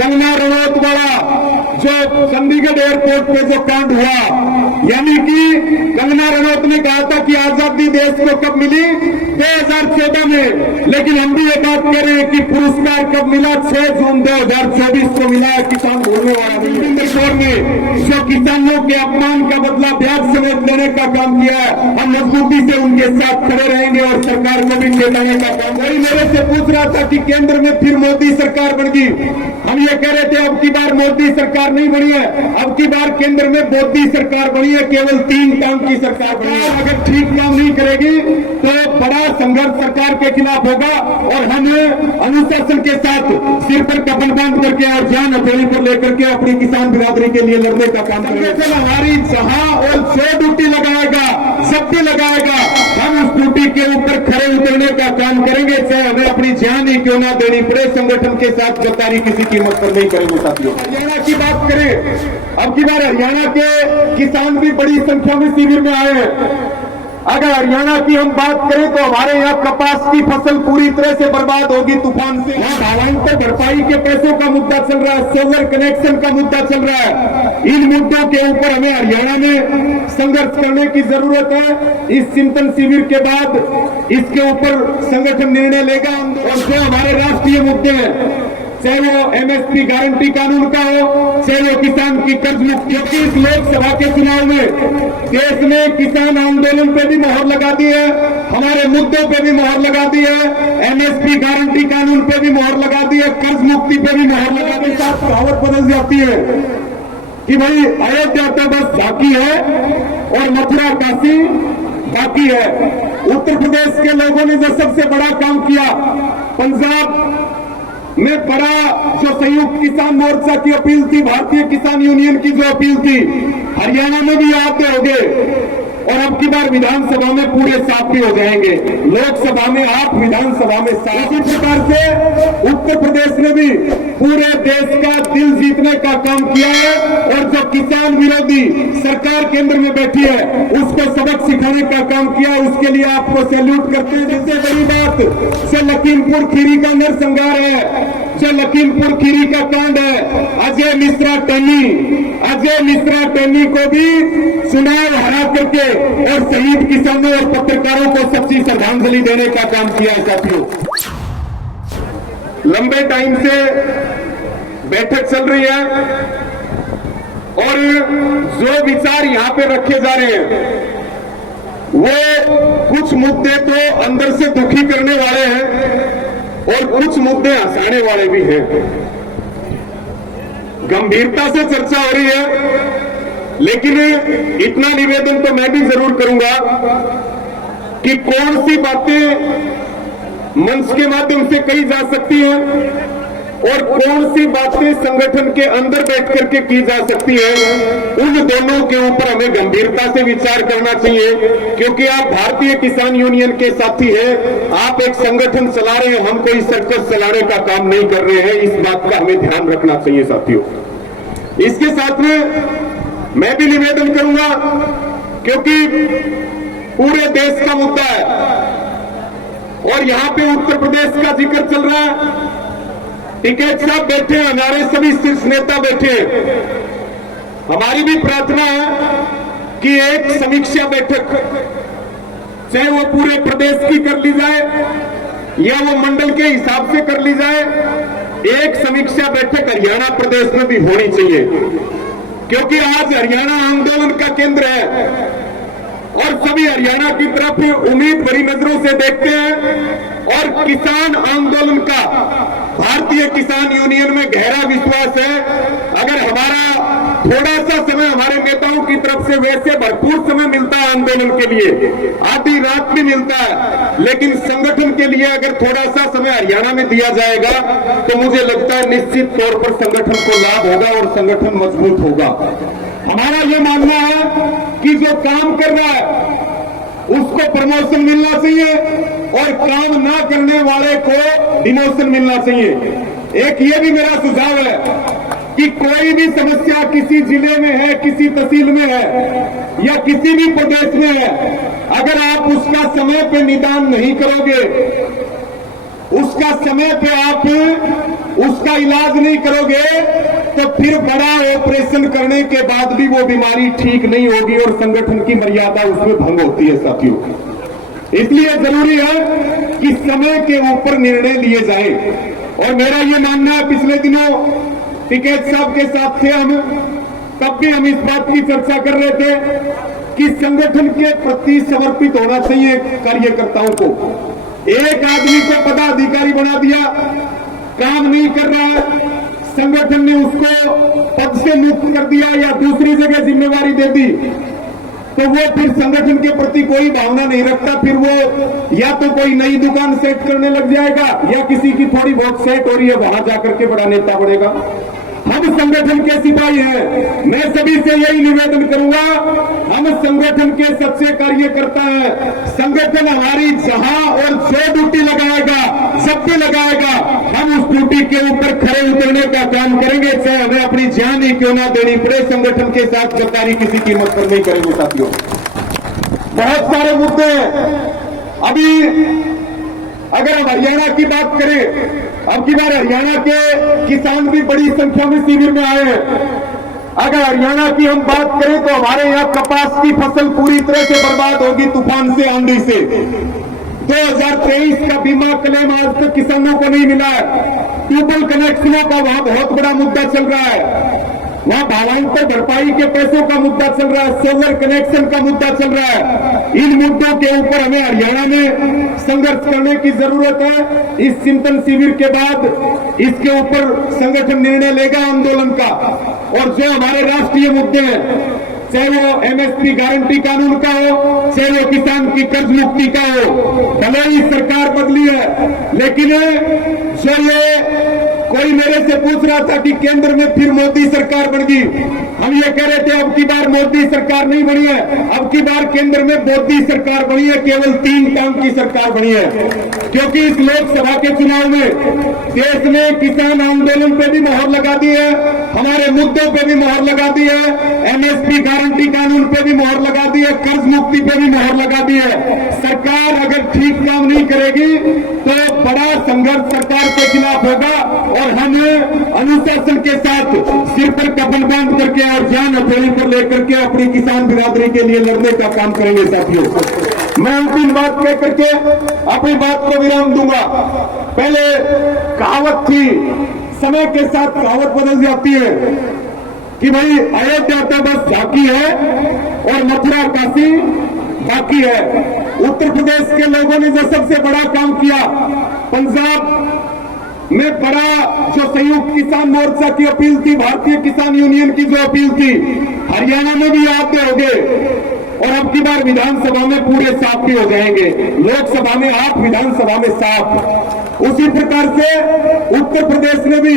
कंगना रनौत वाला जो चंडीगढ़ एयरपोर्ट पे जो कांड हुआ, यानी कि कंगना रनौत ने कहा था कि आजादी देश को कब मिली 2014 में, लेकिन हम भी एक बात कह रहे हैं कि पुरस्कार कब मिला 6 जून 2024 को मिला। किसान भूलने वाला नहीं ने जो किसानों के अपमान का बदला ब्याज समेत लेने का काम किया है, हम मजबूती से उनके साथ खड़े रहेंगे और सरकार को भी चेताने का काम। वही मेरे से पूछ रहा था कि केंद्र में फिर मोदी सरकार बन गई, हम ये कह रहे थे अब की बार मोदी सरकार नहीं बनी है, अब की बार केंद्र में मोदी सरकार बनी है, केवल 3 टर्म की सरकार बनी है। अगर ठीक काम नहीं करेगी तो बड़ा संघर्ष सरकार के खिलाफ होगा और हम अनुशासन के साथ सिर पर कफन बांध करके और जान हथेली पर लेकर के अपनी किसान बिरादरी के लिए लड़ने का काम करेंगे। हमारी जहां और जो ड्यूटी लगाएगा, सब पे लगाएगा, हम उस ड्यूटी के ऊपर खड़े उतरने का काम करेंगे, चाहे हमें अपनी जान ही क्यों ना देनी पड़े। संगठन के साथ गद्दारी किसी कीमत पर नहीं करेंगे। साथियों, हरियाणा की बात करें, अब की बार हरियाणा के किसान भी बड़ी संख्या में शिविर में आए हैं। अगर हरियाणा की हम बात करें तो हमारे यहाँ कपास की फसल पूरी तरह से बर्बाद होगी तूफान से। यहाँ भावांतर भरपाई के पैसों का मुद्दा चल रहा है, सोलर कनेक्शन का मुद्दा चल रहा है। इन मुद्दों के ऊपर हमें हरियाणा में संघर्ष करने की जरूरत है। इस चिंतन शिविर के बाद इसके ऊपर संगठन निर्णय लेगा और जो हमारे राष्ट्रीय मुद्दे हैं, चाहे वो एमएसपी गारंटी कानून का हो, चाहे वो किसान की कर्ज मुक्ति। क्योंकि इस लोकसभा के चुनाव में देश में किसान आंदोलन पे भी मोहर लगा दी है, हमारे मुद्दों पे भी मोहर लगा दी है, एमएसपी गारंटी कानून पे भी मोहर लगा दी है, कर्ज मुक्ति पे भी मोहर लगा दी। साथ कहावत बदल जाती है कि भाई अयोध्या तो बस बाकी है और मथुरा काशी बाकी है। उत्तर प्रदेश के लोगों ने जो सबसे बड़ा काम किया, पंजाब में बड़ा जो संयुक्त किसान मोर्चा की अपील थी, भारतीय किसान यूनियन की जो अपील थी, हरियाणा में भी आते होंगे और अब की बार विधानसभा में पूरे 7 भी हो जाएंगे, लोकसभा में 8, विधानसभा में 7। इसी प्रकार से उत्तर प्रदेश ने भी पूरे देश का दिल जीतने का काम किया है और जो किसान विरोधी सरकार केंद्र में बैठी है उसको सबक सिखाने का काम किया। उसके लिए आपको सैल्यूट करते हैं। सबसे बड़ी बात जो लखीमपुर खीरी का नरसंहार है, जो लखीमपुर खीरी का कांड है, अजय मिश्रा टैनी को भी चुनाव हरा करके और शहीद किसानों और पत्रकारों को सच्ची श्रद्धांजलि देने का काम किया है। साथियों, लंबे टाइम से बैठक चल रही है और जो विचार यहां पे रखे जा रहे हैं वो कुछ मुद्दे तो अंदर से दुखी करने वाले हैं और कुछ मुद्दे हंसाने वाले भी हैं। गंभीरता से चर्चा हो रही है, लेकिन इतना निवेदन तो मैं भी जरूर करूंगा कि कौन सी बातें मंच के माध्यम से कही जा सकती हैं और कौन सी बातें संगठन के अंदर बैठ करके की जा सकती है, उन दोनों के ऊपर हमें गंभीरता से विचार करना चाहिए। क्योंकि आप भारतीय किसान यूनियन के साथी हैं, आप एक संगठन चला रहे हैं, हम कोई सर्कस चलाने का काम नहीं कर रहे हैं। इस बात का हमें ध्यान रखना चाहिए। साथियों, इसके साथ में मैं भी निवेदन करूंगा, क्योंकि पूरे देश का मुद्दा है और यहां पे उत्तर प्रदेश का जिक्र चल रहा है। टिकैत साहब बैठे हैं, हमारे सभी शीर्ष नेता बैठे हैं। हमारी भी प्रार्थना है कि एक समीक्षा बैठक, चाहे वो पूरे प्रदेश की कर ली जाए या वो मंडल के हिसाब से कर ली जाए, एक समीक्षा बैठक हरियाणा प्रदेश में भी होनी चाहिए। क्योंकि आज हरियाणा आंदोलन का केंद्र है और सभी हरियाणा की तरफ उम्मीद भरी नजरों से देखते हैं और किसान आंदोलन का भारतीय किसान यूनियन में गहरा विश्वास है। अगर हमारा थोड़ा सा समय हमारे नेताओं की तरफ से वैसे भरपूर समय मिलता है आंदोलन के लिए, आधी रात भी मिलता है, लेकिन संगठन के लिए अगर थोड़ा सा समय हरियाणा में दिया जाएगा तो मुझे लगता है निश्चित तौर पर संगठन को लाभ होगा और संगठन मजबूत होगा। हमारा ये मानना है कि जो काम कर रहा है उसको प्रमोशन मिलना चाहिए और काम ना करने वाले को डिमोशन मिलना चाहिए। एक ये भी मेरा सुझाव है कि कोई भी समस्या किसी जिले में है, किसी तहसील में है या किसी भी प्रदेश में है, अगर आप उसका समय पे निदान नहीं करोगे उसका समय पे आप उसका इलाज नहीं करोगे तो फिर बड़ा ऑपरेशन करने के बाद भी वो बीमारी ठीक नहीं होगी और संगठन की मर्यादा उसमें भंग होती है साथियों। इसलिए जरूरी है कि समय के ऊपर निर्णय लिए जाए। और मेरा ये मानना है, पिछले दिनों टिकैत साहब के साथ थे हम, तब भी हम इस बात की चर्चा कर रहे थे कि संगठन के प्रति समर्पित होना चाहिए कार्यकर्ताओं को। एक आदमी को पदाधिकारी बना दिया, काम नहीं कर रहा है, संगठन ने उसको पद से मुक्त कर दिया या दूसरी जगह जिम्मेवारी दे दी, तो वो फिर संगठन के प्रति कोई भावना नहीं रखता। फिर वो या तो कोई नई दुकान सेट करने लग जाएगा या किसी की थोड़ी बहुत सेट हो रही है वहां जाकर के बड़ा नेता बनेगा। हम संगठन के सिपाही हैं। मैं सभी से यही निवेदन करूंगा, हम संगठन के सच्चे कार्यकर्ता हैं। संगठन हमारी जहां और जो ड्यूटी लगाएगा, जब भी लगाएगा, हम उस ड्यूटी के ऊपर खड़े उतरने का काम करेंगे, चाहे हमें अपनी जान ही क्यों ना देनी पड़े। संगठन के साथ गद्दारी किसी कीमत पर नहीं करेंगे साथियों। बहुत सारे मुद्दे हैं। अभी अगर हम हरियाणा की बात करें, अब की बार हरियाणा के किसान भी बड़ी संख्या में शिविर में आए हैं। अगर हरियाणा की हम बात करें तो हमारे यहाँ कपास की फसल पूरी तरह से बर्बाद होगी तूफान से, आंधी से। 2023 का बीमा क्लेम आज तक किसानों को नहीं मिला है। ट्यूबवेल कनेक्शनों का वहां बहुत बड़ा मुद्दा चल रहा है, वहां भावांतर भरपाई के पैसों का मुद्दा चल रहा है, सोलर कनेक्शन का मुद्दा चल रहा है। इन मुद्दों के ऊपर हमें हरियाणा में संघर्ष करने की जरूरत है। इस चिंतन शिविर के बाद इसके ऊपर संगठन निर्णय लेगा आंदोलन का। और जो हमारे राष्ट्रीय मुद्दे हैं, चाहे वो एमएसपी गारंटी कानून का हो, चाहे वो किसान की कर्ज मुक्ति का हो, भले ही सरकार बदली है, लेकिन जो ये कोई मेरे से पूछ रहा था कि केंद्र में फिर मोदी सरकार बन गई, हम ये कह रहे थे अब की बार मोदी सरकार नहीं बनी है, अब की बार केंद्र में मोदी सरकार बनी है, केवल 3 टर्म की सरकार बनी है। क्योंकि इस लोकसभा के चुनाव में देश ने किसान आंदोलन पे भी मोहर लगा दी है, हमारे मुद्दों पे भी मोहर लगा दी है, एमएसपी गारंटी कानून पे भी मोहर लगा दी है, कर्ज मुक्ति पे भी मोहर लगा दी है। सरकार अगर ठीक काम नहीं करेगी तो बड़ा संघर्ष सरकार के खिलाफ होगा और हम अनुशासन के साथ सिर पर कफन बांध करके और जान हथेली पर लेकर के अपनी किसान बिरादरी के लिए लड़ने का काम करेंगे साथियों। मैं अंतिम बात कह करके अपनी बात को विराम दूंगा। पहले कहावत थी, समय के साथ कहावत बदल जाती है कि भाई अयोध्या तो बस झांकी है और मथुरा काशी बाकी है। उत्तर प्रदेश के लोगों ने जो सबसे बड़ा काम किया, पंजाब में बड़ा जो संयुक्त किसान मोर्चा की अपील थी, भारतीय किसान यूनियन की जो अपील थी, हरियाणा में भी आते होंगे और अब की बार विधानसभा में पूरे 7 भी हो जाएंगे, लोकसभा में 8, विधानसभा में 7। उसी प्रकार से उत्तर प्रदेश ने भी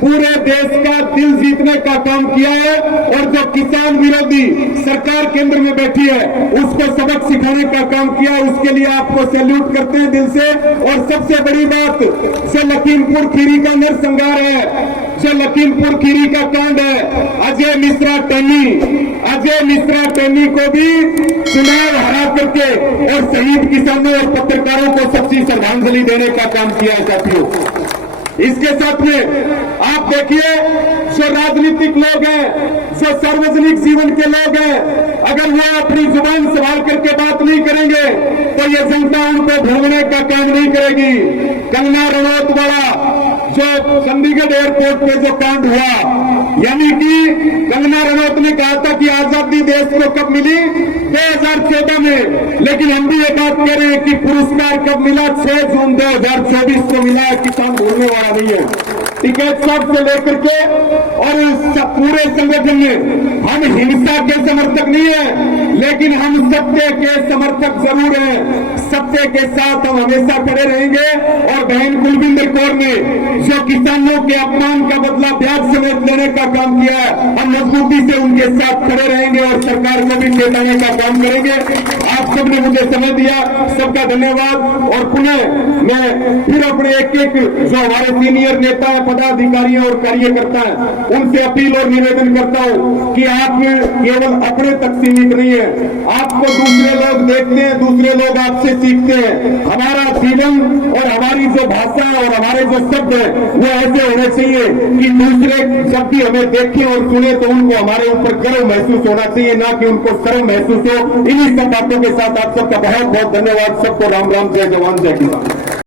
पूरे देश का दिल जीतने का काम किया है और जो किसान विरोधी सरकार केंद्र में बैठी है उसको सबक सिखाने का काम किया है। उसके लिए आपको सैल्यूट करते हैं दिल से। और सबसे बड़ी बात, जो लखीमपुर खीरी का नरसंहार है, जो लखीमपुर खीरी का कांड है, अजय मिश्रा टैनी को भी चुनाव हरा करके और शहीद किसानों और पत्रकारों को सच्ची श्रद्धांजलि देने का काम किया है साथियों। इसके साथ में आप देखिए, जो राजनीतिक लोग हैं, जो सार्वजनिक जीवन के लोग हैं, अगर वो अपनी जुबान संभाल करके बात नहीं करेंगे तो ये जनता उनको भूलने का काम नहीं करेगी। कंगना रनौत वाला जो चंडीगढ़ एयरपोर्ट पे जो कांड हुआ, यानी कि कंगना रनौत ने कहा था कि आजादी देश को कब मिली, 2014 में, लेकिन हम भी एक बात कह रहे हैं कि पुरस्कार कब मिला, 6 जून 2024 को मिला है। किसान भूलने वाला नहीं है। टिकैत साहब से लेकर के और पूरे संगठन में हम हिंसा के समर्थक नहीं है, लेकिन हम सत्य के समर्थक जरूर हैं। सत्य के साथ हम हमेशा खड़े रहेंगे। और बहन कुलविंदर कौर ने जो किसानों के अपमान का बदला ब्याज समेत लेने का काम किया है, हम मजबूती से उनके साथ खड़े रहेंगे और सरकार को भी चेताने का काम करेंगे। आप सबने मुझे समय दिया, सबका धन्यवाद। और पुनः मैं फिर अपने एक जो हमारे सीनियर नेता है पदाधिकारियों और कार्यकर्ता हैं, उनसे अपील और निवेदन करता हूं कि आप केवल अपने तक सीमित नहीं है, आपको दूसरे लोग देखते हैं, दूसरे लोग आपसे सीखते हैं। हमारा जीवन और हमारी जो भाषा और हमारे जो शब्द है वो ऐसे होने चाहिए कि दूसरे जब भी हमें देखें और सुने तो उनको हमारे ऊपर गर्व महसूस होना चाहिए, ना कि उनको शर्म महसूस हो। इन्हीं सब बातों के साथ आप सबका बहुत बहुत धन्यवाद। सबको राम राम, जय जवान जय किसान।